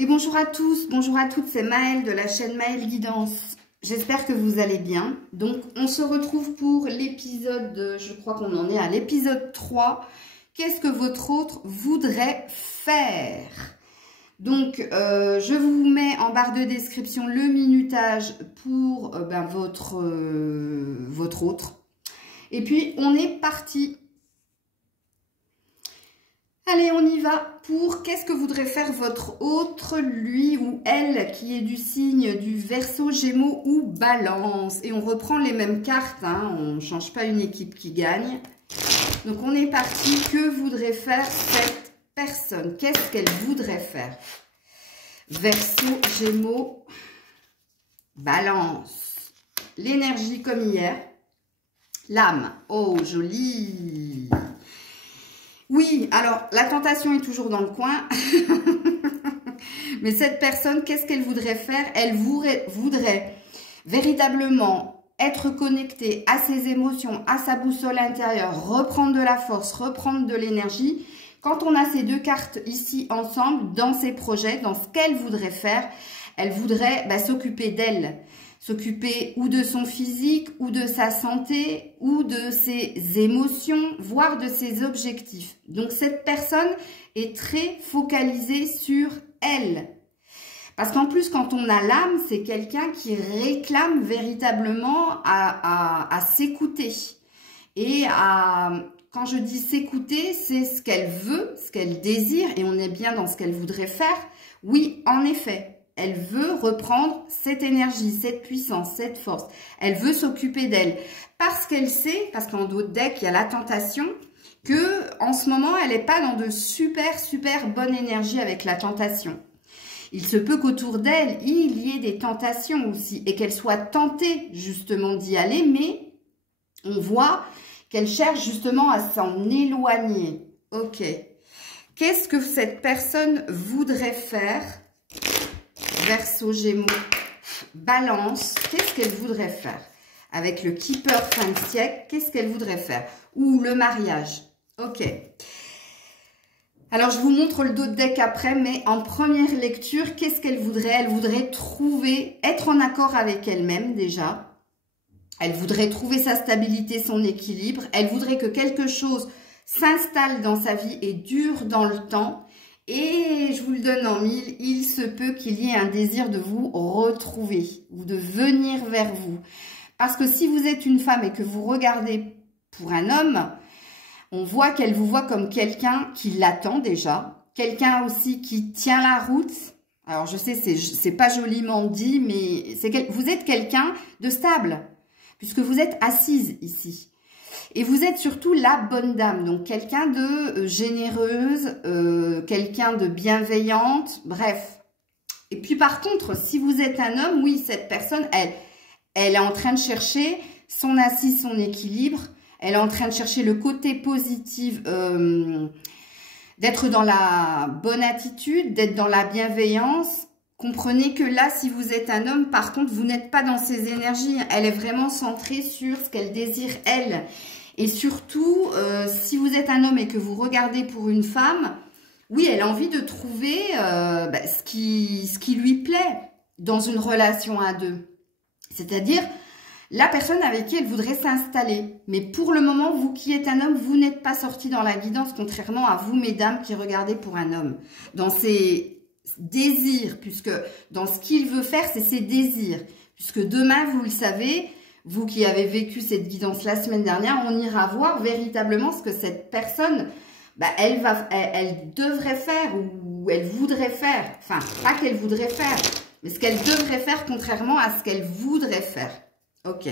Et bonjour à tous, bonjour à toutes, c'est Maëlle de la chaîne Maëlle Guidance. J'espère que vous allez bien. Donc, on se retrouve pour l'épisode, je crois qu'on en est à l'épisode 3. Qu'est-ce que votre autre voudrait faire? Donc, je vous mets en barre de description le minutage pour votre autre. Et puis, on est parti. Allez, on y va pour qu'est-ce que voudrait faire votre autre, lui ou elle, qui est du signe du Verseau, Gémeaux ou Balance. Et on reprend les mêmes cartes, hein, on ne change pas une équipe qui gagne. Donc, on est parti. Que voudrait faire cette personne? Qu'est-ce qu'elle voudrait faire? Verseau, Gémeaux, Balance. L'énergie comme hier. L'âme. Oh, joli. Oui, alors, la tentation est toujours dans le coin. Mais cette personne, qu'est-ce qu'elle voudrait faire? Elle voudrait véritablement être connectée à ses émotions, à sa boussole intérieure, reprendre de la force, reprendre de l'énergie. Quand on a ces deux cartes ici ensemble, dans ses projets, dans ce qu'elle voudrait faire, elle voudrait s'occuper d'elle. S'occuper ou de son physique, ou de sa santé, ou de ses émotions, voire de ses objectifs. Donc, cette personne est très focalisée sur elle. Parce qu'en plus, quand on a l'âme, c'est quelqu'un qui réclame véritablement à s'écouter. Et quand je dis s'écouter, c'est ce qu'elle veut, ce qu'elle désire, et on est bien dans ce qu'elle voudrait faire. Oui, en effet. Elle veut reprendre cette énergie, cette puissance, cette force. Elle veut s'occuper d'elle. Parce qu'elle sait, parce qu'en d'autres decks, il y a la tentation, que en ce moment, elle n'est pas dans de super bonne énergie avec la tentation. Il se peut qu'autour d'elle, il y ait des tentations aussi. Et qu'elle soit tentée justement d'y aller, mais on voit qu'elle cherche justement à s'en éloigner. Ok. Qu'est-ce que cette personne voudrait faire? Verseau, Gémeaux, Balance, qu'est-ce qu'elle voudrait faire? Avec le Keeper fin de siècle, qu'est-ce qu'elle voudrait faire? Ou le mariage. Ok. Alors, je vous montre le dos de deck après, mais en première lecture, qu'est-ce qu'elle voudrait? Elle voudrait trouver, être en accord avec elle-même déjà. Elle voudrait trouver sa stabilité, son équilibre. Elle voudrait que quelque chose s'installe dans sa vie et dure dans le temps. Et je vous le donne en mille, il se peut qu'il y ait un désir de vous retrouver ou de venir vers vous. Parce que si vous êtes une femme et que vous regardez pour un homme, on voit qu'elle vous voit comme quelqu'un qui l'attend déjà. Quelqu'un aussi qui tient la route. Alors je sais, c'est pas joliment dit, mais vous êtes quelqu'un de stable. Puisque vous êtes assise ici. Et vous êtes surtout la bonne dame, donc quelqu'un de généreuse, quelqu'un de bienveillante, bref. Et puis par contre, si vous êtes un homme, oui, cette personne, elle est en train de chercher son assise, son équilibre, elle est en train de chercher le côté positif, d'être dans la bonne attitude, d'être dans la bienveillance. Comprenez que là, si vous êtes un homme, par contre, vous n'êtes pas dans ses énergies. Elle est vraiment centrée sur ce qu'elle désire, elle. Et surtout, si vous êtes un homme et que vous regardez pour une femme, oui, elle a envie de trouver ce qui lui plaît dans une relation à deux. C'est-à-dire, la personne avec qui elle voudrait s'installer. Mais pour le moment, vous qui êtes un homme, vous n'êtes pas sorti dans la guidance, contrairement à vous, mesdames, qui regardez pour un homme. Dans ses désirs, puisque dans ce qu'il veut faire, c'est ses désirs. Puisque demain, vous le savez, vous qui avez vécu cette guidance la semaine dernière, on ira voir véritablement ce que cette personne, elle devrait faire ou elle voudrait faire. Enfin, pas qu'elle voudrait faire, mais ce qu'elle devrait faire contrairement à ce qu'elle voudrait faire. Ok.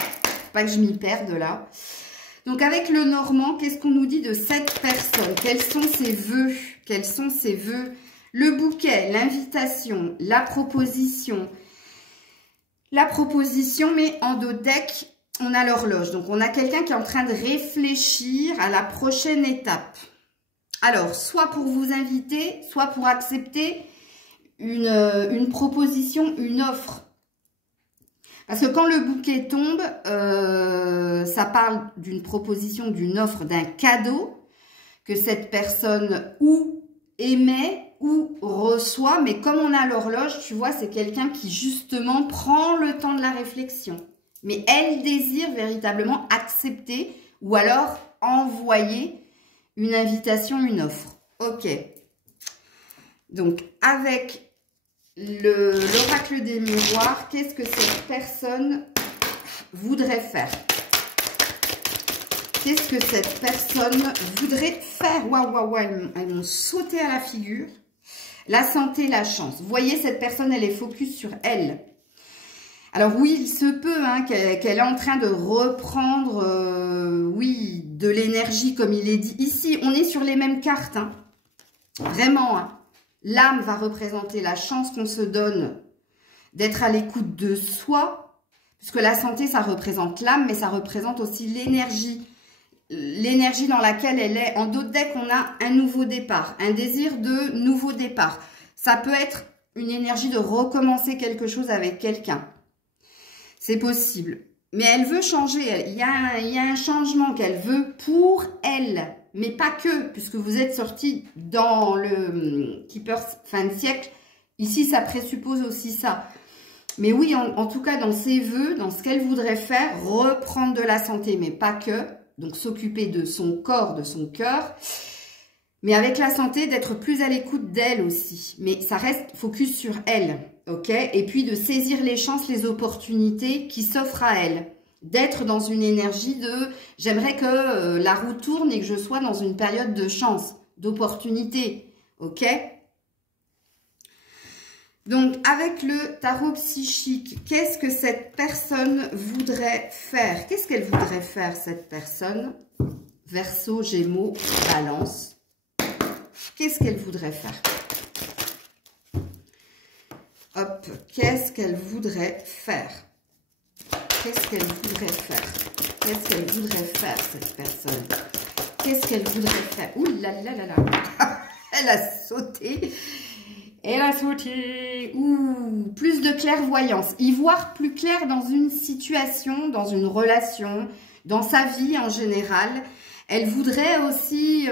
Faut pas que je m'y perde là. Donc, avec le Normand, qu'est-ce qu'on nous dit de cette personne? Quels sont ses vœux? Quels sont ses vœux? Le bouquet, l'invitation, la proposition. La proposition, mais en dos de deck, on a l'horloge. Donc, on a quelqu'un qui est en train de réfléchir à la prochaine étape. Alors, soit pour vous inviter, soit pour accepter une proposition, une offre. Parce que quand le bouquet tombe, ça parle d'une proposition, d'une offre, d'un cadeau que cette personne ou émet ou reçoit, mais comme on a l'horloge, tu vois, c'est quelqu'un qui justement prend le temps de la réflexion. Mais elle désire véritablement accepter ou alors envoyer une invitation, une offre. Ok. Donc, avec l'oracle des miroirs, qu'est-ce que cette personne voudrait faire? Qu'est-ce que cette personne voudrait faire? Waouh, waouh, waouh, elles m'ont sauté à la figure. La santé, la chance. Vous voyez, cette personne, elle est focus sur elle. Alors oui, il se peut hein, qu'elle est en train de reprendre, oui, de l'énergie, comme il est dit ici. On est sur les mêmes cartes, hein. Vraiment. Hein. L'âme va représenter la chance qu'on se donne d'être à l'écoute de soi, puisque la santé, ça représente l'âme, mais ça représente aussi l'énergie. L'énergie dans laquelle elle est. En dos de deck, on a un nouveau départ, un désir de nouveau départ. Ça peut être une énergie de recommencer quelque chose avec quelqu'un. C'est possible. Mais elle veut changer. Il y a un changement qu'elle veut pour elle. Mais pas que, puisque vous êtes sorti dans le Keepers fin de siècle. Ici, ça présuppose aussi ça. Mais oui, en tout cas, dans ses vœux, dans ce qu'elle voudrait faire, reprendre de la santé, mais pas que. Donc, s'occuper de son corps, de son cœur. Mais avec la santé, d'être plus à l'écoute d'elle aussi. Mais ça reste focus sur elle, ok? Et puis, de saisir les chances, les opportunités qui s'offrent à elle. D'être dans une énergie de « j'aimerais que la roue tourne et que je sois dans une période de chance, d'opportunité », ok? Donc, avec le tarot psychique, qu'est-ce que cette personne voudrait faire? Qu'est-ce qu'elle voudrait faire, cette personne? Verseau, Gémeaux, Balance. Qu'est-ce qu'elle voudrait faire? Hop, qu'est-ce qu'elle voudrait faire? Qu'est-ce qu'elle voudrait faire? Qu'est-ce qu'elle voudrait faire, cette personne? Qu'est-ce qu'elle voudrait faire? Ouh là là là là! Elle a sauté! Elle a sauté. Ouh, plus de clairvoyance. Y voir plus clair dans une situation, dans une relation, dans sa vie en général. Elle voudrait aussi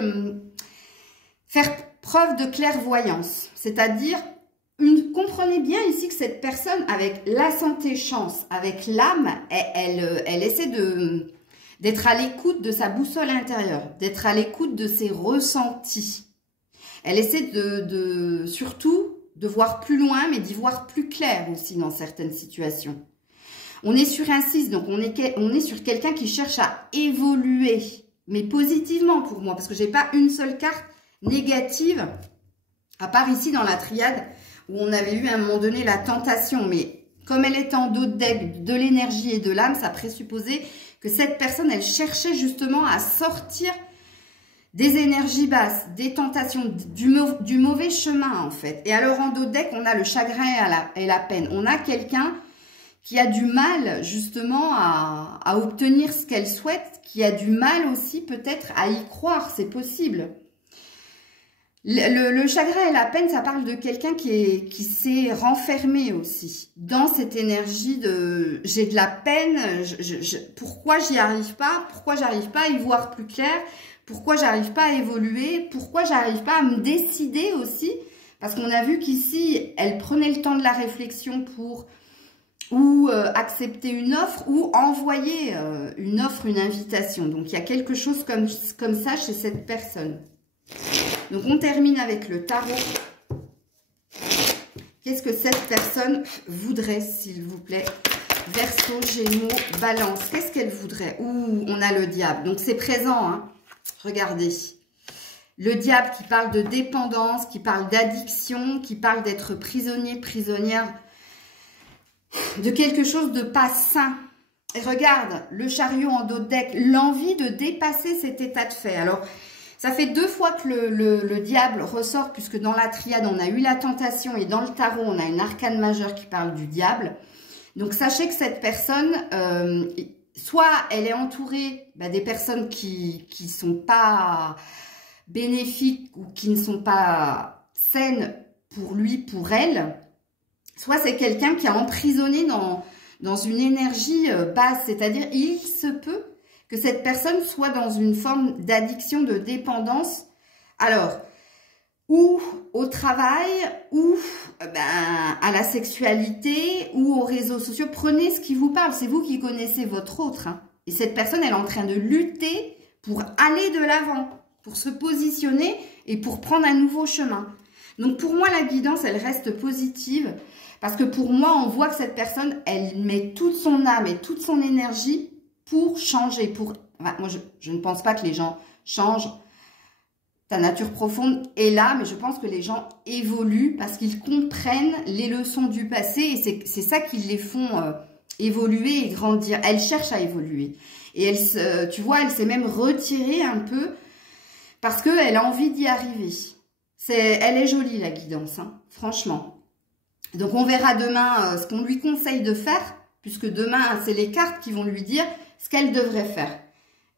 faire preuve de clairvoyance. C'est-à-dire, comprenez bien ici que cette personne, avec la santé chance, avec l'âme, elle essaie d'être à l'écoute de sa boussole intérieure, d'être à l'écoute de ses ressentis. Elle essaie surtout de voir plus loin, mais d'y voir plus clair aussi dans certaines situations. On est sur un 6, donc on est sur quelqu'un qui cherche à évoluer, mais positivement pour moi, parce que j'ai pas une seule carte négative, à part ici dans la triade, où on avait eu à un moment donné la tentation, mais comme elle était en dos de deck de l'énergie et de l'âme, ça présupposait que cette personne, elle cherchait justement à sortir des énergies basses, des tentations, du mauvais chemin en fait. Et alors en dos de deck, on a le chagrin et la peine. On a quelqu'un qui a du mal justement à obtenir ce qu'elle souhaite, qui a du mal aussi peut-être à y croire, c'est possible. Le chagrin et la peine, ça parle de quelqu'un qui s'est renfermé aussi dans cette énergie de j'ai de la peine, pourquoi j'y arrive pas, pourquoi j'arrive pas à y voir plus clair, pourquoi j'arrive pas à évoluer, pourquoi j'arrive pas à me décider aussi, parce qu'on a vu qu'ici, elle prenait le temps de la réflexion pour ou accepter une offre ou envoyer une offre, une invitation. Donc il y a quelque chose comme ça chez cette personne. Donc, on termine avec le tarot. Qu'est-ce que cette personne voudrait, s'il vous plaît? Verseau, Gémeaux, Balance. Qu'est-ce qu'elle voudrait? Ouh, on a le diable. Donc, c'est présent, hein. Regardez. Le diable qui parle de dépendance, qui parle d'addiction, qui parle d'être prisonnier, prisonnière de quelque chose de pas sain. Et regarde, le chariot en dos de deck, l'envie de dépasser cet état de fait. Alors, ça fait 2 fois que le diable ressort, puisque dans la triade, on a eu la tentation et dans le tarot, on a une arcane majeure qui parle du diable. Donc, sachez que cette personne, soit elle est entourée des personnes qui sont pas bénéfiques ou qui ne sont pas saines pour lui, pour elle, soit c'est quelqu'un qui est emprisonné dans une énergie basse, c'est-à-dire il se peut que cette personne soit dans une forme d'addiction, de dépendance. Alors, ou au travail, ou ben, à la sexualité, ou aux réseaux sociaux. Prenez ce qui vous parle. C'est vous qui connaissez votre autre. Hein. Et cette personne, elle est en train de lutter pour aller de l'avant, pour se positionner et pour prendre un nouveau chemin. Donc, pour moi, la guidance, elle reste positive. Parce que pour moi, on voit que cette personne, elle met toute son âme et toute son énergie pour changer. Pour... Enfin, moi, je ne pense pas que les gens changent. Ta nature profonde est là, mais je pense que les gens évoluent parce qu'ils comprennent les leçons du passé et c'est ça qui les font évoluer et grandir. Elle cherche à évoluer. Et elle, tu vois, elle s'est même retirée un peu parce qu'elle a envie d'y arriver. Elle est jolie, la guidance, hein, franchement. Donc, on verra demain ce qu'on lui conseille de faire, puisque demain, c'est les cartes qui vont lui dire ce qu'elle devrait faire.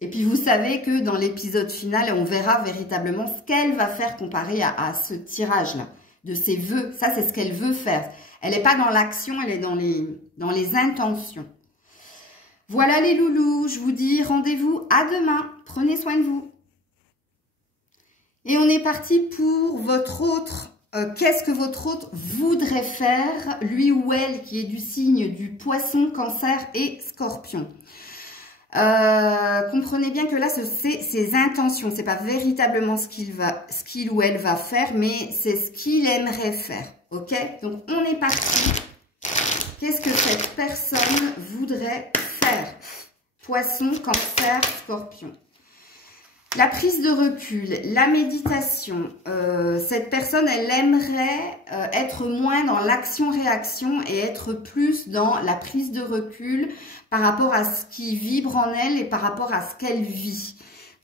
Et puis, vous savez que dans l'épisode final, on verra véritablement ce qu'elle va faire comparé à ce tirage-là, de ses vœux. Ça, c'est ce qu'elle veut faire. Elle n'est pas dans l'action, elle est dans les intentions. Voilà les loulous, je vous dis rendez-vous à demain. Prenez soin de vous. Et on est parti pour votre autre. Qu'est-ce que votre autre voudrait faire, lui ou elle, qui est du signe du poisson, cancer et scorpion. Comprenez bien que là, c'est ses intentions. C'est pas véritablement ce qu'il ou elle va faire, mais c'est ce qu'il aimerait faire. Ok? Donc, on est parti. Qu'est-ce que cette personne voudrait faire? Poisson, cancer, scorpion. La prise de recul, la méditation, cette personne, elle aimerait être moins dans l'action-réaction et être plus dans la prise de recul par rapport à ce qui vibre en elle et par rapport à ce qu'elle vit.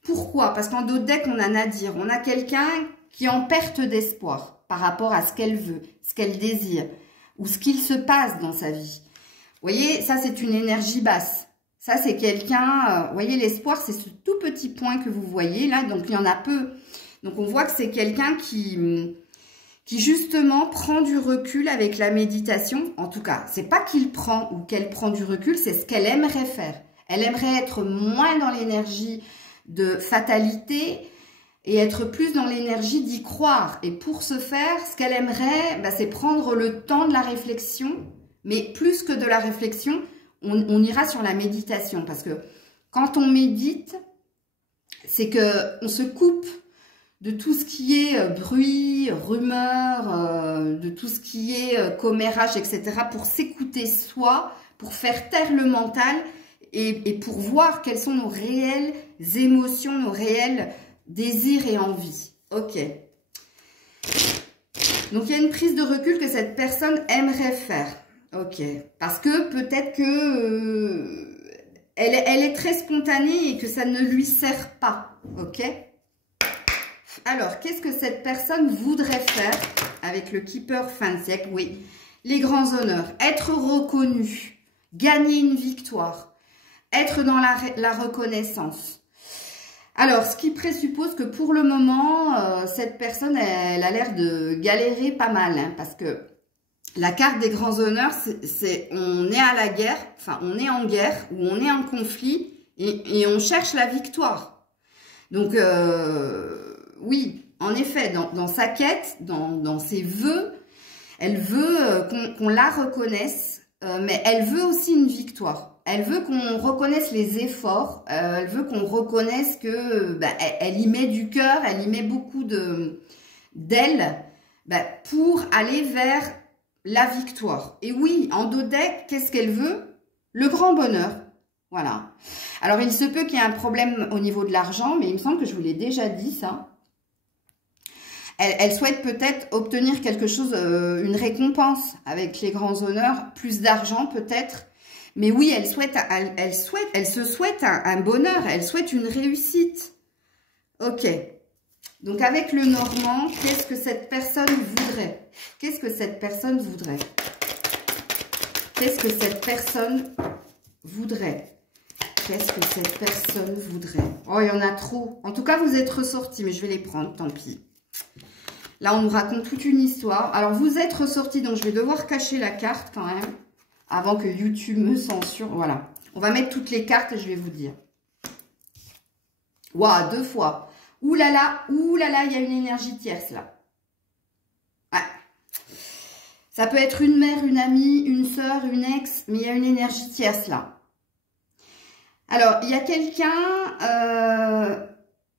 Pourquoi? Parce qu'en d'autres decks, on a Nadir. On a quelqu'un qui est en perte d'espoir par rapport à ce qu'elle veut, ce qu'elle désire ou ce qu'il se passe dans sa vie. Vous voyez, ça, c'est une énergie basse. Ça, c'est quelqu'un, vous voyez, l'espoir, c'est ce tout petit point que vous voyez là, donc il y en a peu. Donc, on voit que c'est quelqu'un qui justement prend du recul avec la méditation. En tout cas, c'est pas qu'il prend ou qu'elle prend du recul, c'est ce qu'elle aimerait faire. Elle aimerait être moins dans l'énergie de fatalité et être plus dans l'énergie d'y croire. Et pour ce faire, ce qu'elle aimerait, bah, c'est prendre le temps de la réflexion, mais plus que de la réflexion, on ira sur la méditation parce que quand on médite, c'est qu'on se coupe de tout ce qui est bruit, rumeur, de tout ce qui est commérage, etc. pour s'écouter soi, pour faire taire le mental et pour voir quelles sont nos réelles émotions, nos réels désirs et envies. Ok. Donc, il y a une prise de recul que cette personne aimerait faire. Ok, parce que peut-être que elle est très spontanée et que ça ne lui sert pas, ok? Alors, qu'est-ce que cette personne voudrait faire avec le Keeper fin de siècle? Oui, les grands honneurs, être reconnu, gagner une victoire, être dans la reconnaissance. Alors, ce qui présuppose que pour le moment, cette personne, elle a l'air de galérer pas mal, hein, parce que la carte des grands honneurs, c'est on est à la guerre, enfin on est en guerre ou on est en conflit et on cherche la victoire. Donc oui, en effet, dans sa quête, dans ses vœux, elle veut qu'on la reconnaisse, mais elle veut aussi une victoire. Elle veut qu'on reconnaisse les efforts, elle veut qu'on reconnaisse que bah, elle y met du cœur, elle y met beaucoup d'elle bah, pour aller vers la victoire. Et oui, en dos deck, qu'est-ce qu'elle veut? Le grand bonheur. Voilà. Alors, il se peut qu'il y ait un problème au niveau de l'argent, mais il me semble que je vous l'ai déjà dit, ça. Elle souhaite peut-être obtenir quelque chose, une récompense avec les grands honneurs, plus d'argent peut-être. Mais oui, elle se souhaite un bonheur, elle souhaite une réussite. Ok. Donc, avec le Normand, qu'est-ce que cette personne voudrait? Qu'est-ce que cette personne voudrait? Qu'est-ce que cette personne voudrait? Qu'est-ce que cette personne voudrait? Oh, il y en a trop. En tout cas, vous êtes ressortis, mais je vais les prendre, tant pis. Là, on nous raconte toute une histoire. Alors, vous êtes ressortis, donc je vais devoir cacher la carte quand même, avant que YouTube me censure. Voilà. On va mettre toutes les cartes et je vais vous dire. Waouh, 2 fois. Ouh là là, il y a une énergie tierce là. Ça peut être une mère, une amie, une sœur, une ex, mais il y a une énergie tierce là. Alors, il y a quelqu'un...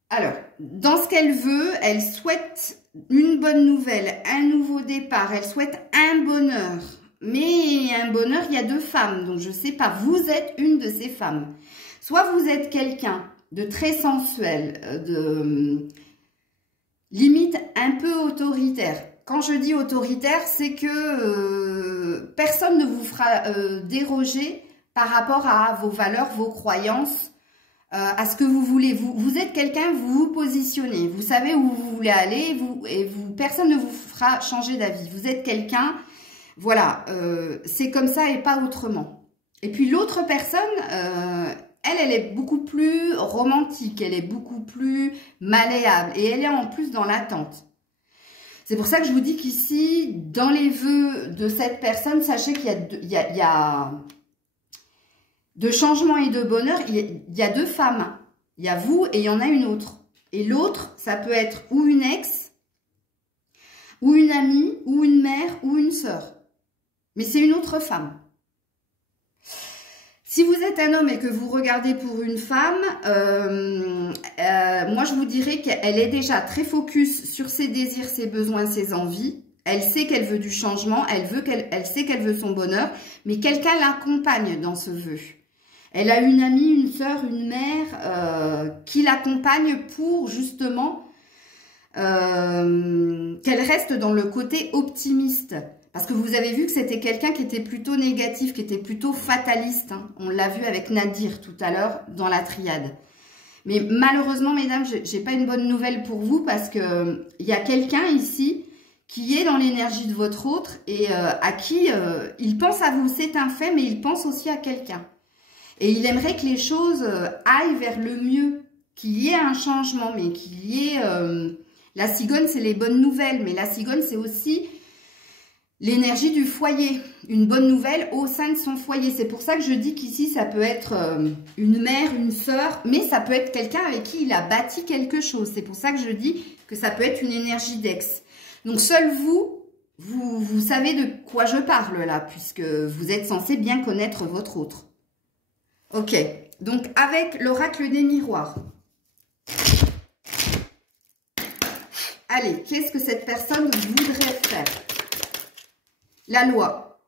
alors, dans ce qu'elle veut, elle souhaite une bonne nouvelle, un nouveau départ, elle souhaite un bonheur. Mais un bonheur, il y a deux femmes, donc je ne sais pas, vous êtes une de ces femmes. Soit vous êtes quelqu'un de très sensuel, de limite un peu autoritaire. Quand je dis autoritaire, c'est que personne ne vous fera déroger par rapport à vos valeurs, vos croyances, à ce que vous voulez. Vous êtes quelqu'un, vous vous positionnez, vous savez où vous voulez aller, personne ne vous fera changer d'avis. Vous êtes quelqu'un, voilà, c'est comme ça et pas autrement. Et puis l'autre personne, elle est beaucoup plus romantique, elle est beaucoup plus malléable et elle est en plus dans l'attente. C'est pour ça que je vous dis qu'ici, dans les vœux de cette personne, sachez qu'il y a de changement et de bonheur, il y a deux femmes. Il y a vous et il y en a une autre. Et l'autre, ça peut être ou une ex, ou une amie, ou une mère, ou une sœur. Mais c'est une autre femme. Si vous êtes un homme et que vous regardez pour une femme, moi je vous dirais qu'elle est déjà très focus sur ses désirs, ses besoins, ses envies. Elle sait qu'elle veut du changement, elle sait qu'elle veut son bonheur, mais quelqu'un l'accompagne dans ce vœu. Elle a une amie, une sœur, une mère qui l'accompagne pour justement qu'elle reste dans le côté optimiste. Parce que vous avez vu que c'était quelqu'un qui était plutôt négatif, qui était plutôt fataliste. Hein. On l'a vu avec Nadir tout à l'heure dans la triade. Mais malheureusement, mesdames, j'ai pas une bonne nouvelle pour vous parce que il y a quelqu'un ici qui est dans l'énergie de votre autre et à qui il pense à vous. C'est un fait, mais il pense aussi à quelqu'un. Et il aimerait que les choses aillent vers le mieux, qu'il y ait un changement, mais qu'il y ait... la cigogne, c'est les bonnes nouvelles, mais la cigogne, c'est aussi... l'énergie du foyer, une bonne nouvelle au sein de son foyer. C'est pour ça que je dis qu'ici, ça peut être une mère, une sœur, mais ça peut être quelqu'un avec qui il a bâti quelque chose. C'est pour ça que je dis que ça peut être une énergie d'ex. Donc, seul vous savez de quoi je parle là, puisque vous êtes censé bien connaître votre autre. Ok, donc avec l'oracle des miroirs. Allez, qu'est-ce que cette personne voudrait faire ? La loi.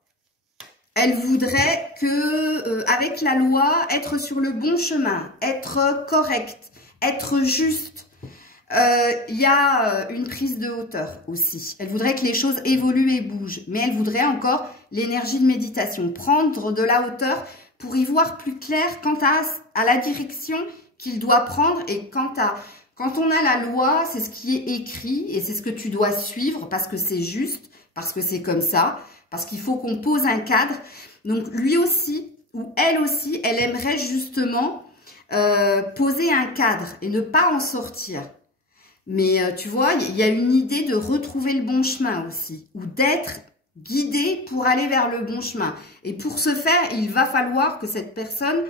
Elle voudrait que, avec la loi, être sur le bon chemin, être correct, être juste. Il y a une prise de hauteur aussi. Elle voudrait que les choses évoluent et bougent, mais elle voudrait encore l'énergie de méditation, prendre de la hauteur pour y voir plus clair quant à la direction qu'il doit prendre et quand on a la loi, c'est ce qui est écrit et c'est ce que tu dois suivre parce que c'est juste, parce que c'est comme ça. Parce qu'il faut qu'on pose un cadre. Donc, lui aussi, ou elle aussi, elle aimerait justement poser un cadre et ne pas en sortir. Mais tu vois, il y a une idée de retrouver le bon chemin aussi. Ou d'être guidé pour aller vers le bon chemin. Et pour ce faire, il va falloir que cette personne,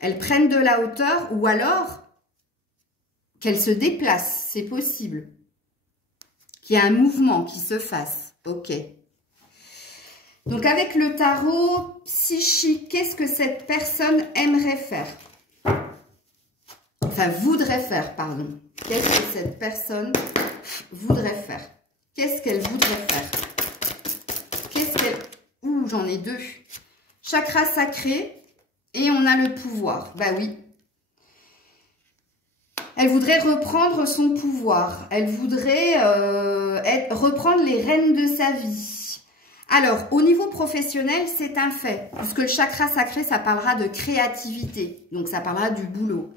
elle prenne de la hauteur ou alors qu'elle se déplace. C'est possible. Qu'il y ait un mouvement qui se fasse. Ok. Donc, avec le tarot psychique, qu'est-ce que cette personne aimerait faire? Enfin, voudrait faire, pardon. Qu'est-ce que cette personne voudrait faire? Qu'est-ce qu'elle voudrait faire? Qu'est-ce qu'elle... Ouh, j'en ai deux. Chakra sacré et on a le pouvoir. Bah oui. Elle voudrait reprendre son pouvoir. Elle voudrait reprendre les rênes de sa vie. Alors, au niveau professionnel, c'est un fait. Puisque le chakra sacré, ça parlera de créativité. Donc, ça parlera du boulot.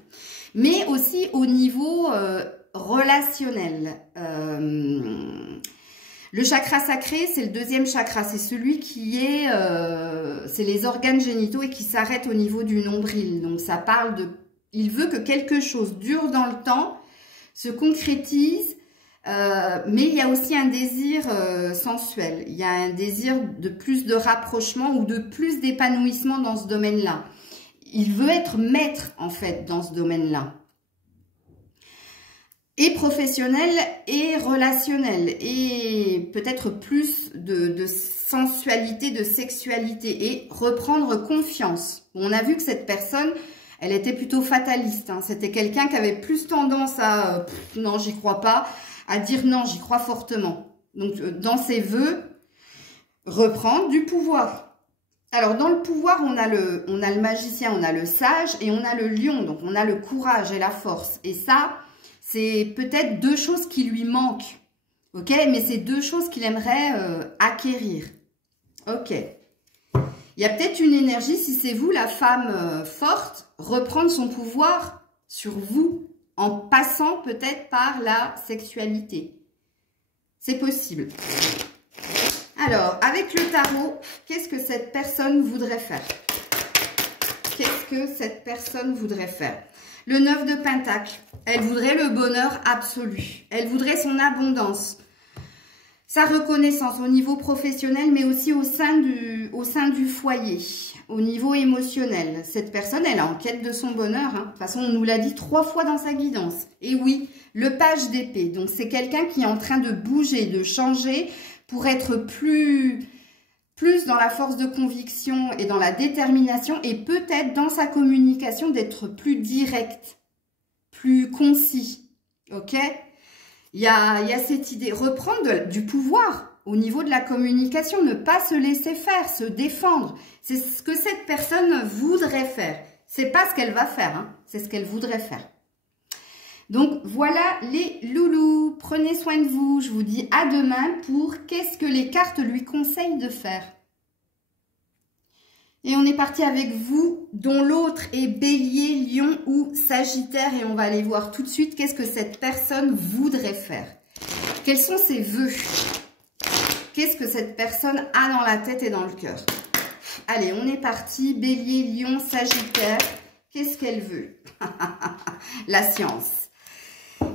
Mais aussi au niveau relationnel. Le chakra sacré, c'est le deuxième chakra. C'est celui qui est... c'est les organes génitaux et qui s'arrête au niveau du nombril. Donc, ça parle de... Il veut que quelque chose dure dans le temps, se concrétise... mais il y a aussi un désir sensuel. Il y a un désir de plus de rapprochement ou de plus d'épanouissement dans ce domaine-là. Il veut être maître, en fait, dans ce domaine-là. et professionnel et relationnel, et peut-être plus de sensualité, de sexualité, et reprendre confiance. On a vu que cette personne, elle était plutôt fataliste, hein. C'était quelqu'un qui avait plus tendance à non, j'y crois pas, à dire non, j'y crois fortement. Donc dans ses vœux, reprendre du pouvoir. Alors dans le pouvoir, on a le magicien, on a le sage et on a le lion. Donc on a le courage et la force. Et ça, c'est peut-être deux choses qui lui manquent. Ok, mais c'est deux choses qu'il aimerait acquérir. Ok. Il y a peut-être une énergie, si c'est vous, la femme forte, reprendre son pouvoir sur vous en passant peut-être par la sexualité. C'est possible. Alors, avec le tarot, qu'est-ce que cette personne voudrait faire? Qu'est-ce que cette personne voudrait faire? Le 9 de Pentacle, elle voudrait le bonheur absolu. Elle voudrait son abondance. Sa reconnaissance au niveau professionnel, mais aussi au sein du foyer, au niveau émotionnel. Cette personne, elle est en quête de son bonheur, hein. De toute façon, on nous l'a dit 3 fois dans sa guidance. Et oui, le page d'épée. Donc, c'est quelqu'un qui est en train de bouger, de changer pour être plus dans la force de conviction et dans la détermination, et peut-être dans sa communication d'être plus direct, plus concis. Ok ? Il y a cette idée, reprendre du pouvoir au niveau de la communication, ne pas se laisser faire, se défendre. C'est ce que cette personne voudrait faire. C'est pas ce qu'elle va faire, hein, c'est ce qu'elle voudrait faire. Donc voilà les loulous, prenez soin de vous. Je vous dis à demain pour qu'est-ce que les cartes lui conseillent de faire. Et on est parti avec vous, dont l'autre est Bélier, Lion ou Sagittaire. Et on va aller voir tout de suite qu'est-ce que cette personne voudrait faire. Quels sont ses vœux? Qu'est-ce que cette personne a dans la tête et dans le cœur? Allez, on est parti. Bélier, Lion, Sagittaire. Qu'est-ce qu'elle veut? La science.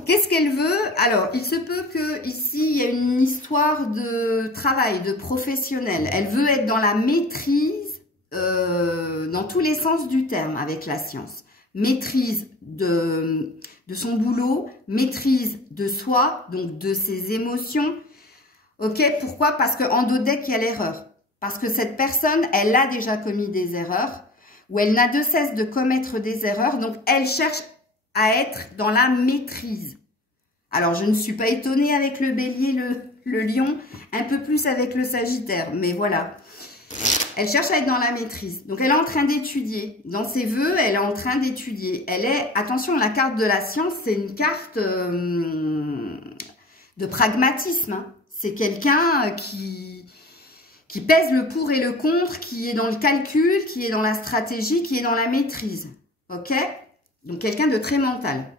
Qu'est-ce qu'elle veut? Alors, il se peut que ici il y ait une histoire de travail, de professionnel. Elle veut être dans la maîtrise. Dans tous les sens du terme avec la science. Maîtrise de son boulot, maîtrise de soi, donc de ses émotions. Ok, pourquoi? Parce qu'en dos deck, il y a l'erreur. Parce que cette personne, elle a déjà commis des erreurs, ou elle n'a de cesse de commettre des erreurs, donc elle cherche à être dans la maîtrise. Alors, je ne suis pas étonnée avec le Bélier, le Lion, un peu plus avec le Sagittaire, mais voilà. Elle cherche à être dans la maîtrise. Donc, elle est en train d'étudier. Dans ses vœux, elle est en train d'étudier. Elle est, attention, la carte de la science, c'est une carte de pragmatisme, hein. C'est quelqu'un qui pèse le pour et le contre, qui est dans le calcul, qui est dans la stratégie, qui est dans la maîtrise. Ok? Donc, quelqu'un de très mental.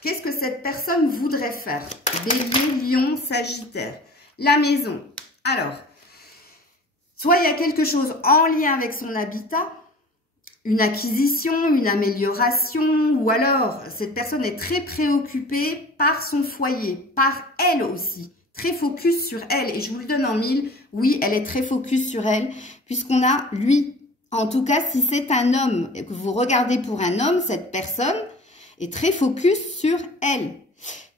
Qu'est-ce que cette personne voudrait faire? Bélier, Lion, Sagittaire. La maison. Alors... soit il y a quelque chose en lien avec son habitat, une acquisition, une amélioration, ou alors cette personne est très préoccupée par son foyer, par elle aussi, très focus sur elle. Et je vous le donne en 1000, oui, elle est très focus sur elle, puisqu'on a lui. En tout cas, si c'est un homme et que vous regardez pour un homme, cette personne est très focus sur elle.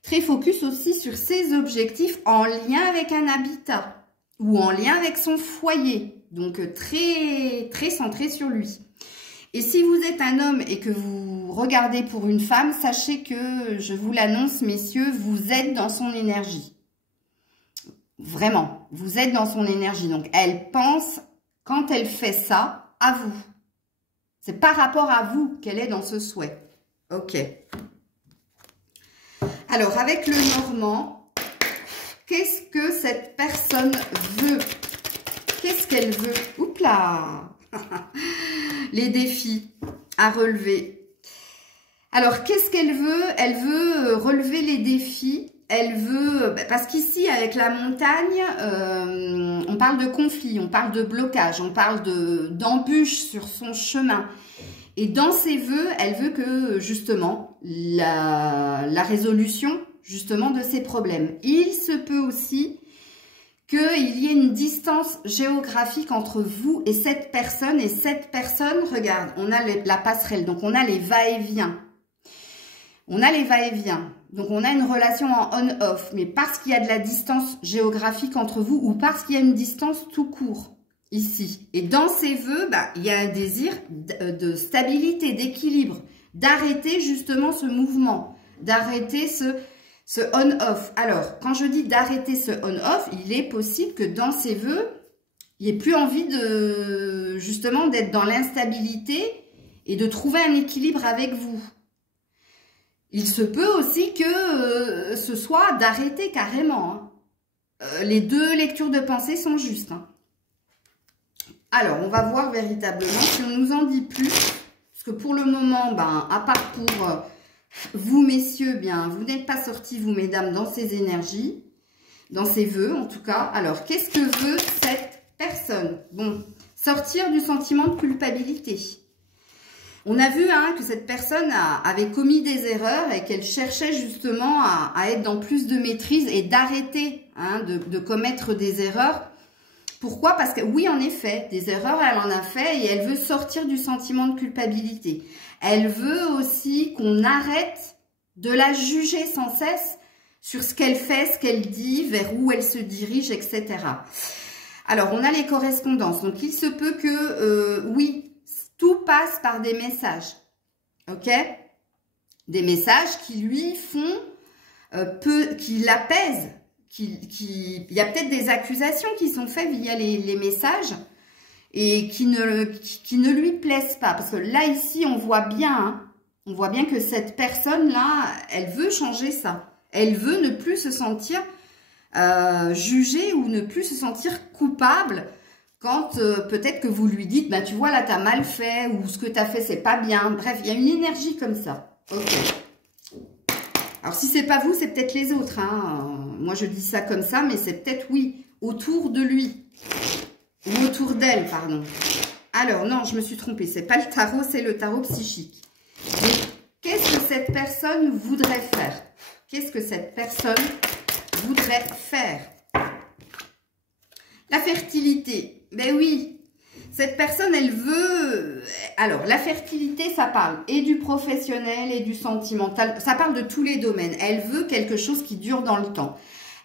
Très focus aussi sur ses objectifs en lien avec un habitat. Ou en lien avec son foyer, donc très, très centré sur lui. Et si vous êtes un homme et que vous regardez pour une femme, sachez que, je vous l'annonce, messieurs, vous êtes dans son énergie. Vraiment, vous êtes dans son énergie. Donc, elle pense, quand elle fait ça, à vous. C'est par rapport à vous qu'elle est dans ce souhait. Ok. Alors, avec le Normand... qu'est-ce que cette personne veut? Qu'est-ce qu'elle veut? Oups là! Les défis à relever. Alors, qu'est-ce qu'elle veut? Elle veut relever les défis. Elle veut... parce qu'ici, avec la montagne, on parle de conflit, on parle de blocage, on parle d'embûches sur son chemin. Et dans ses vœux, elle veut que, justement, la résolution... justement de ces problèmes. Il se peut aussi qu'il y ait une distance géographique entre vous et cette personne. Et cette personne, regarde, on a la passerelle, donc on a les va-et-vient. On a les va-et-vient. Donc, on a une relation en on-off. Mais parce qu'il y a de la distance géographique entre vous ou parce qu'il y a une distance tout court ici. Et dans ces vœux, bah, il y a un désir de stabilité, d'équilibre, d'arrêter justement ce mouvement, d'arrêter ce on-off. Alors, quand je dis d'arrêter ce on-off, il est possible que dans ces vœux, il n'y ait plus envie de justement d'être dans l'instabilité et de trouver un équilibre avec vous. Il se peut aussi que ce soit d'arrêter carrément. Hein. Les deux lectures de pensée sont justes. Hein. Alors, on va voir véritablement si on nous en dit plus. Parce que pour le moment, ben, à part pour vous, messieurs, bien, vous n'êtes pas sortis, vous, mesdames, dans ces énergies, dans ces vœux, en tout cas. Alors, qu'est-ce que veut cette personne? Bon, sortir du sentiment de culpabilité. On a vu hein, que cette personne avait commis des erreurs et qu'elle cherchait justement à être dans plus de maîtrise et d'arrêter hein, de commettre des erreurs. Pourquoi? Parce que oui, en effet, des erreurs, elle en a fait et elle veut sortir du sentiment de culpabilité. Elle veut aussi qu'on arrête de la juger sans cesse sur ce qu'elle fait, ce qu'elle dit, vers où elle se dirige, etc. Alors, on a les correspondances. Donc, il se peut que, oui, tout passe par des messages, ok? Des messages qui lui font, qui l'apaisent, il y a peut-être des accusations qui sont faites via les messages et qui ne lui plaisent pas. Parce que là, ici, on voit bien que cette personne-là, elle veut changer ça. Elle veut ne plus se sentir jugée ou ne plus se sentir coupable quand peut-être que vous lui dites, bah, tu vois, là, tu as mal fait, ou ce que tu as fait, c'est pas bien. Bref, il y a une énergie comme ça. Ok. Alors, si c'est pas vous, c'est peut-être les autres. Hein. Moi, je dis ça comme ça, mais c'est peut-être, oui, autour de lui. Ou autour d'elle, pardon. Alors, non, je me suis trompée. C'est pas le tarot, c'est le tarot psychique. Mais qu'est-ce que cette personne voudrait faire? Qu'est-ce que cette personne voudrait faire? La fertilité. Ben oui, cette personne, elle veut... Alors, la fertilité, ça parle et du professionnel et du sentimental. Ça parle de tous les domaines. Elle veut quelque chose qui dure dans le temps.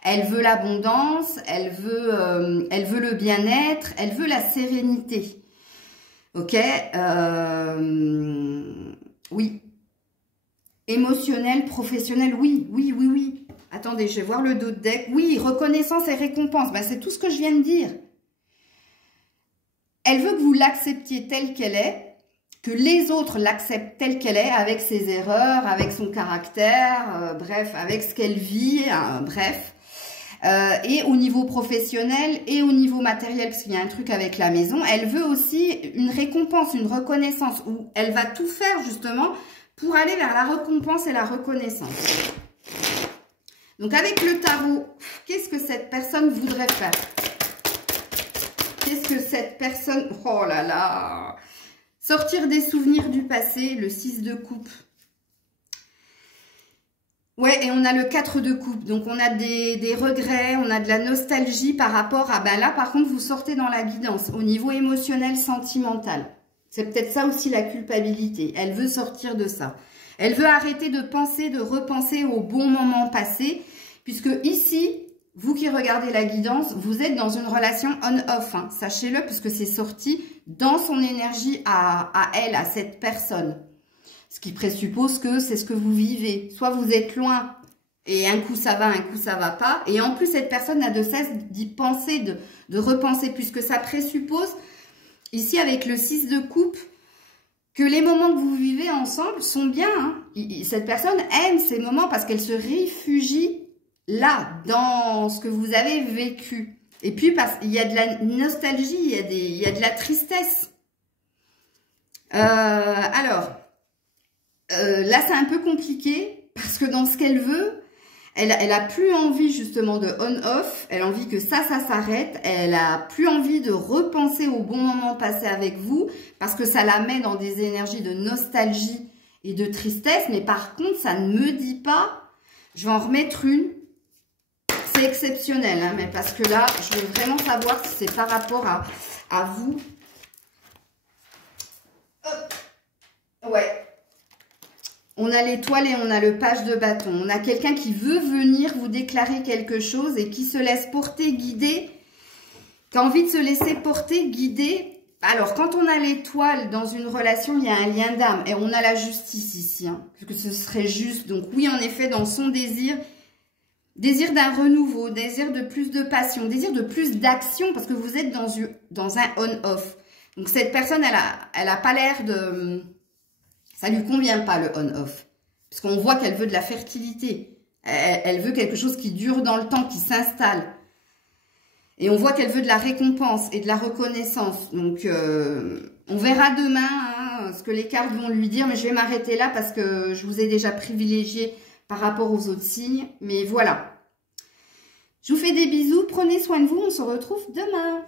Elle veut l'abondance, elle veut le bien-être, elle veut la sérénité. Ok, oui. Émotionnel, professionnel, oui, oui, oui, oui. Attendez, je vais voir le dos de deck. Oui, reconnaissance et récompense. Ben, c'est tout ce que je viens de dire. Elle veut que vous l'acceptiez telle qu'elle est, que les autres l'acceptent telle qu'elle est, avec ses erreurs, avec son caractère, bref, avec ce qu'elle vit, bref. Et au niveau professionnel et au niveau matériel, parce qu'il y a un truc avec la maison, elle veut aussi une récompense, une reconnaissance, où elle va tout faire justement pour aller vers la récompense et la reconnaissance. Donc avec le tarot, qu'est-ce que cette personne voudrait faire? Qu'est-ce que cette personne... Oh là là! Sortir des souvenirs du passé, le 6 de coupe. Ouais, et on a le 4 de coupe. Donc, on a des regrets, on a de la nostalgie par rapport à... Ben là, par contre, vous sortez dans la guidance au niveau émotionnel, sentimental. C'est peut-être ça aussi la culpabilité. Elle veut sortir de ça. Elle veut arrêter de penser, de repenser au bon moment passé. Puisque ici... Vous qui regardez la guidance, vous êtes dans une relation on-off, hein, sachez-le, puisque c'est sorti dans son énergie à elle, à cette personne. Ce qui présuppose que c'est ce que vous vivez. Soit vous êtes loin et un coup ça va, un coup ça va pas. Et en plus, cette personne n'a de cesse d'y penser, de repenser, puisque ça présuppose, ici avec le 6 de coupe, que les moments que vous vivez ensemble sont bien. Hein. Cette personne aime ces moments parce qu'elle se réfugie là, dans ce que vous avez vécu. Et puis, parce qu'il y a de la nostalgie, il y a de la tristesse. Alors, là, c'est un peu compliqué, parce que dans ce qu'elle veut, elle a plus envie justement de on-off, elle a envie que ça s'arrête, elle a plus envie de repenser au bon moment passé avec vous, parce que ça la met dans des énergies de nostalgie et de tristesse, mais par contre, ça ne me dit pas, je vais en remettre une. C'est exceptionnel, hein, mais parce que là, je veux vraiment savoir si c'est par rapport à vous. Hop. Ouais. On a l'étoile et on a le page de bâton. On a quelqu'un qui veut venir vous déclarer quelque chose et qui se laisse porter, guider, qui a envie de se laisser porter, guider. Alors, quand on a l'étoile dans une relation, il y a un lien d'âme. Et on a la justice ici, hein, parce que ce serait juste. Donc oui, en effet, dans son désir d'un renouveau, désir de plus de passion, désir de plus d'action, parce que vous êtes dans un on-off. Donc cette personne, elle a pas l'air de... Ça lui convient pas le on-off. Parce qu'on voit qu'elle veut de la fertilité. Elle veut quelque chose qui dure dans le temps, qui s'installe. Et on voit qu'elle veut de la récompense et de la reconnaissance. Donc, on verra demain hein, ce que les cartes vont lui dire. Mais je vais m'arrêter là parce que je vous ai déjà privilégié par rapport aux autres signes. Mais voilà. Je vous fais des bisous. Prenez soin de vous. On se retrouve demain.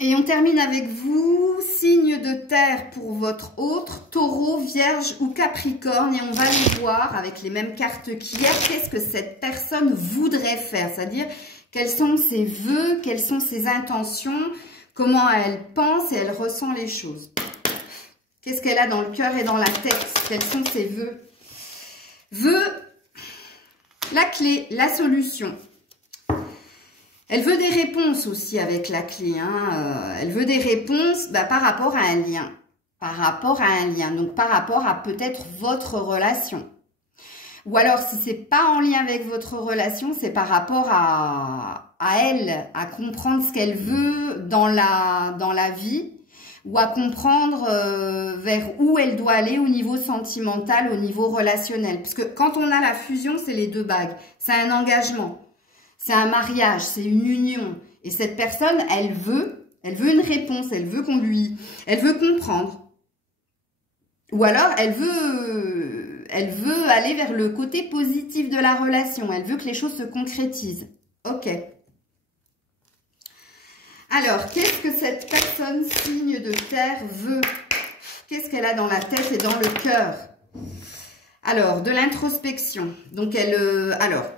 Et on termine avec vous. Signe de terre pour votre autre. Taureau, Vierge ou Capricorne. Et on va les voir avec les mêmes cartes qu'hier. Qu'est-ce que cette personne voudrait faire? C'est-à-dire... Quels sont ses vœux, quelles sont ses intentions, comment elle pense et elle ressent les choses. Qu'est-ce qu'elle a dans le cœur et dans la tête? Quels sont ses vœux? Vœux, la clé, la solution. Elle veut des réponses aussi avec la clé. Hein. Elle veut des réponses par rapport à un lien. Par rapport à un lien. Donc par rapport à peut-être votre relation. Ou alors, si c'est pas en lien avec votre relation, c'est par rapport à elle, à comprendre ce qu'elle veut dans la vie, ou à comprendre vers où elle doit aller au niveau sentimental, au niveau relationnel. Parce que quand on a la fusion, c'est les deux bagues. C'est un engagement, c'est un mariage, c'est une union. Et cette personne, elle veut une réponse, elle veut comprendre. Ou alors, elle veut aller vers le côté positif de la relation. Elle veut que les choses se concrétisent. Ok. Alors, qu'est-ce que cette personne, signe de terre, veut? Qu'est-ce qu'elle a dans la tête et dans le cœur? Alors, de l'introspection. Donc, alors,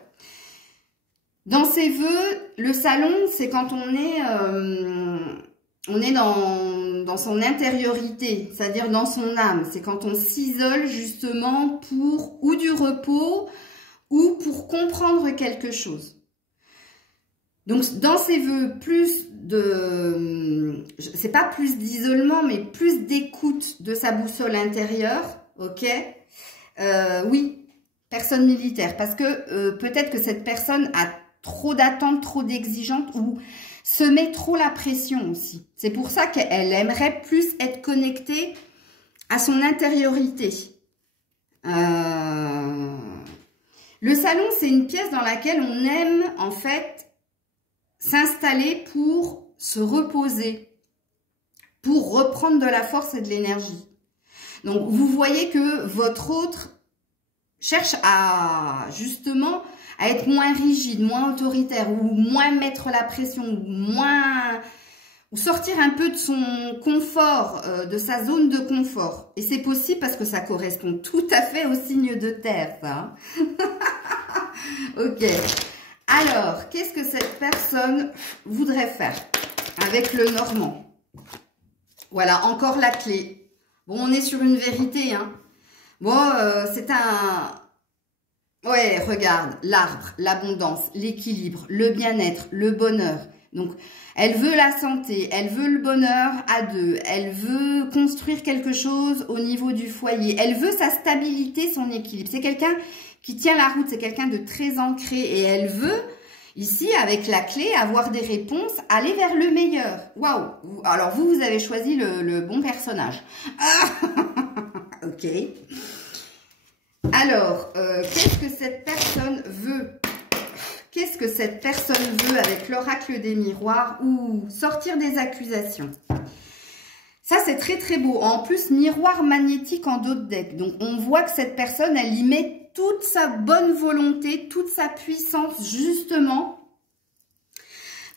dans ses vœux, le salon, c'est quand on est dans son intériorité, c'est-à-dire dans son âme. C'est quand on s'isole justement pour ou du repos ou pour comprendre quelque chose. Donc dans ses vœux, c'est pas plus d'isolement, mais plus d'écoute de sa boussole intérieure, ok. Oui, personne militaire, parce que peut-être que cette personne a trop d'attentes, trop d'exigences ou se met trop la pression aussi. C'est pour ça qu'elle aimerait plus être connectée à son intériorité. Le salon, c'est une pièce dans laquelle on aime en fait s'installer pour se reposer, pour reprendre de la force et de l'énergie. Donc, vous voyez que votre autre cherche à justement à être moins rigide, moins autoritaire, ou moins mettre la pression, ou sortir un peu de son confort, de sa zone de confort. Et c'est possible parce que ça correspond tout à fait au signe de terre, ça. Ok. Alors, qu'est-ce que cette personne voudrait faire avec le Normand? Voilà, encore la clé. Bon, on est sur une vérité, hein. Bon, c'est un... Ouais, regarde, l'arbre, l'abondance, l'équilibre, le bien-être, le bonheur. Donc, elle veut la santé, elle veut le bonheur à deux, elle veut construire quelque chose au niveau du foyer, elle veut sa stabilité, son équilibre. C'est quelqu'un qui tient la route, c'est quelqu'un de très ancré et elle veut, ici, avec la clé, avoir des réponses, aller vers le meilleur. Waouh! Alors, vous avez choisi le bon personnage. Ah ok. Alors, qu'est-ce que cette personne veut? Qu'est-ce que cette personne veut avec l'oracle des miroirs ou sortir des accusations? Ça, c'est très, très beau. En plus, miroir magnétique en dos de deck. Donc, on voit que cette personne, elle y met toute sa bonne volonté, toute sa puissance, justement,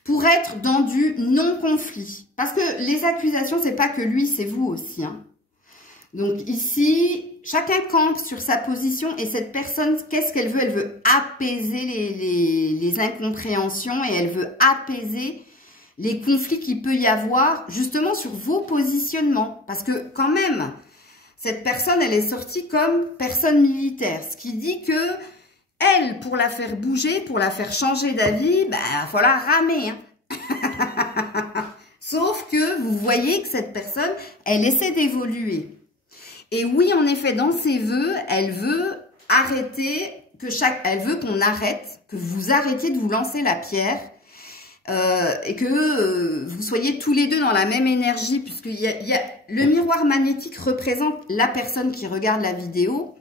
pour être dans du non-conflit. Parce que les accusations, c'est pas que lui, c'est vous aussi, hein. Donc ici, chacun campe sur sa position et cette personne, qu'est-ce qu'elle veut? Elle veut apaiser les incompréhensions et elle veut apaiser les conflits qu'il peut y avoir justement sur vos positionnements. Parce que quand même, Cette personne, elle est sortie comme personne militaire, ce qui dit que elle, pour la faire bouger, pour la faire changer d'avis, ben, il va falloir ramer. Hein. Sauf que vous voyez que cette personne, elle essaie d'évoluer. Et oui, en effet, dans ses vœux, elle veut arrêter, elle veut qu'on arrête, que vous arrêtiez de vous lancer la pierre et que vous soyez tous les deux dans la même énergie, puisque le miroir magnétique représente la personne qui regarde la vidéo,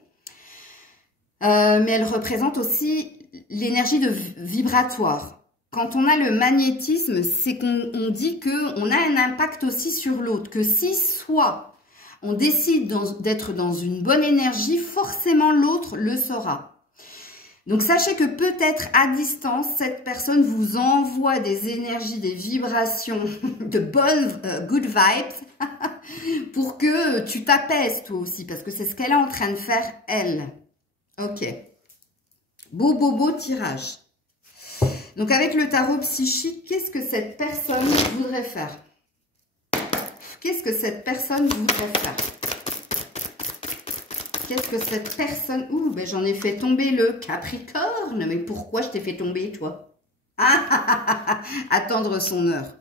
mais elle représente aussi l'énergie vibratoire. Quand on a le magnétisme, c'est qu'on dit qu'on a un impact aussi sur l'autre, que si soit on décide d'être dans une bonne énergie, forcément l'autre le saura. Donc sachez que peut-être à distance, cette personne vous envoie des énergies, des vibrations, de bonnes good vibes, pour que tu t'apaises toi aussi, parce que c'est ce qu'elle est en train de faire, elle. Ok. Beau tirage. Donc, avec le tarot psychique, qu'est-ce que cette personne voudrait faire? Qu'est-ce que cette personne voudrait faire? Qu'est-ce que cette personne... Ouh, ben j'en ai fait tomber le Capricorne. Mais pourquoi je t'ai fait tomber, toi? Attendre son heure.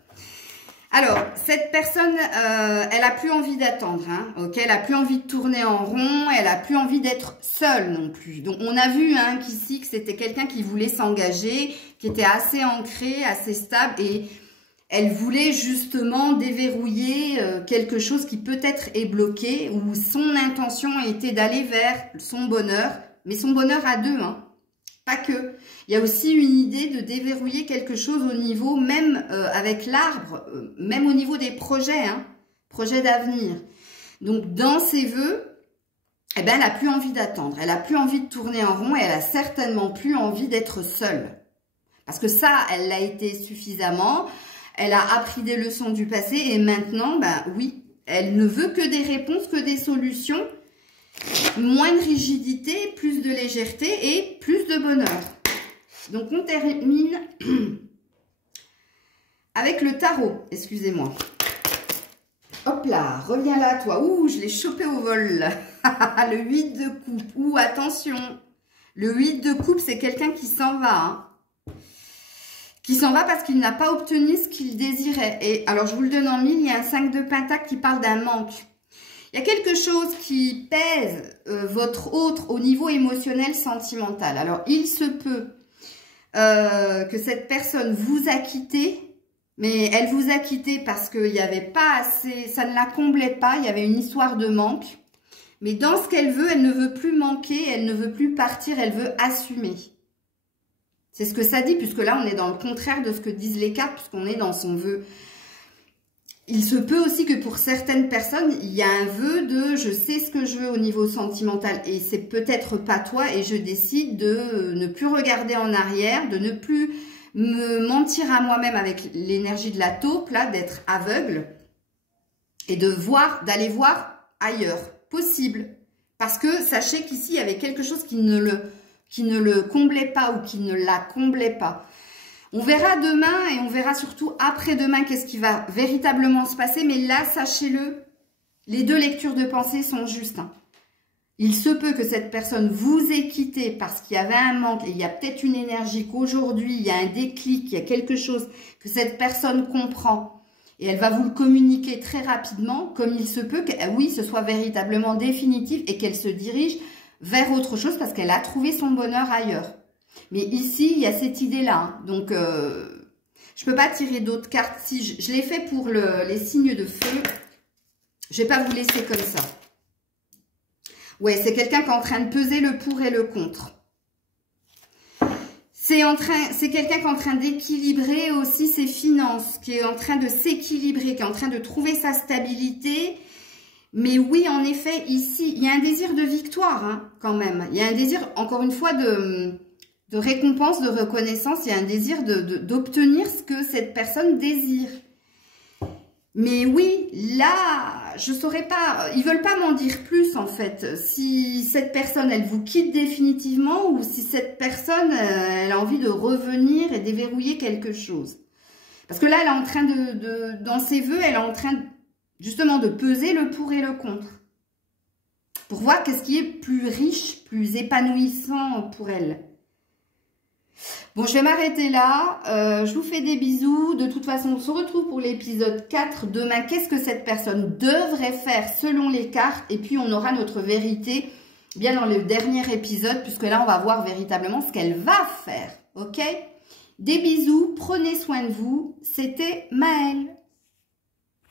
Alors, cette personne, elle a plus envie d'attendre, hein, ok? Elle a plus envie de tourner en rond, elle a plus envie d'être seule non plus. Donc, on a vu hein, qu'ici, que c'était quelqu'un qui voulait s'engager, qui était assez ancré, assez stable, et elle voulait justement déverrouiller quelque chose qui peut-être est bloqué, où son intention était d'aller vers son bonheur, mais son bonheur à deux, hein. Pas que. Il y a aussi une idée de déverrouiller quelque chose au niveau, même avec l'arbre, même au niveau des projets, hein, projets d'avenir. Donc, dans ses vœux, eh ben, elle n'a plus envie d'attendre. Elle n'a plus envie de tourner en rond et elle a certainement plus envie d'être seule. Parce que ça, elle l'a été suffisamment. Elle a appris des leçons du passé et maintenant, ben oui, elle ne veut que des réponses, que des solutions. Moins de rigidité, plus de légèreté et plus de bonheur. Donc, on termine avec le tarot. Excusez-moi. Hop là, reviens là, toi. Ouh, je l'ai chopé au vol. Le 8 de coupe. Ouh, attention. Le 8 de coupe, c'est quelqu'un qui s'en va. Hein. Qui s'en va parce qu'il n'a pas obtenu ce qu'il désirait. Et alors, je vous le donne en mille, il y a un 5 de pentacle qui parle d'un manque. Il y a quelque chose qui pèse votre autre au niveau émotionnel, sentimental. Alors, il se peut que cette personne vous a quitté, mais elle vous a quitté parce qu'il n'y avait pas assez, ça ne la comblait pas, il y avait une histoire de manque. Mais dans ce qu'elle veut, elle ne veut plus manquer, elle ne veut plus partir, elle veut assumer. C'est ce que ça dit, puisque là, on est dans le contraire de ce que disent les cartes, puisqu'on est dans son vœu. Il se peut aussi que pour certaines personnes, il y a un vœu de « je sais ce que je veux au niveau sentimental et c'est peut-être pas toi et je décide de ne plus regarder en arrière, de ne plus me mentir à moi-même avec l'énergie de la taupe, là, d'être aveugle et d'aller voir ailleurs, possible. Parce que sachez qu'ici, il y avait quelque chose qui ne le comblait pas ou qui ne la comblait pas. On verra demain et on verra surtout après-demain qu'est-ce qui va véritablement se passer. Mais là, sachez-le, les deux lectures de pensée sont justes. Hein. Il se peut que cette personne vous ait quitté parce qu'il y avait un manque et il y a peut-être une énergie qu'aujourd'hui, il y a un déclic, il y a quelque chose que cette personne comprend. Et elle va vous le communiquer très rapidement, comme il se peut que, oui, ce soit véritablement définitif et qu'elle se dirige vers autre chose parce qu'elle a trouvé son bonheur ailleurs. Mais ici, il y a cette idée-là. Hein. Donc, je ne peux pas tirer d'autres cartes. Si je l'ai fait pour les signes de feu, je ne vais pas vous laisser comme ça. Ouais, c'est quelqu'un qui est en train de peser le pour et le contre. C'est quelqu'un qui est en train d'équilibrer aussi ses finances, qui est en train de s'équilibrer, qui est en train de trouver sa stabilité. Mais oui, en effet, ici, il y a un désir de victoire, hein, quand même. Il y a un désir, encore une fois, de récompense, de reconnaissance. Il y a un désir d'obtenir ce que cette personne désire. Mais oui, là, je saurais pas, ils veulent pas m'en dire plus, en fait. Si cette personne, elle vous quitte définitivement ou si cette personne, elle a envie de revenir et déverrouiller quelque chose. Parce que là, elle est en train dans ses vœux, elle est en train justement de peser le pour et le contre. pour voir qu'est-ce qui est plus riche, plus épanouissant pour elle. Bon, je vais m'arrêter là. Je vous fais des bisous. De toute façon, on se retrouve pour l'épisode 4. Demain, qu'est-ce que cette personne devrait faire selon les cartes? Et puis, on aura notre vérité bien dans le dernier épisode, puisque là, on va voir véritablement ce qu'elle va faire. Ok? Des bisous. Prenez soin de vous. C'était Maëlle.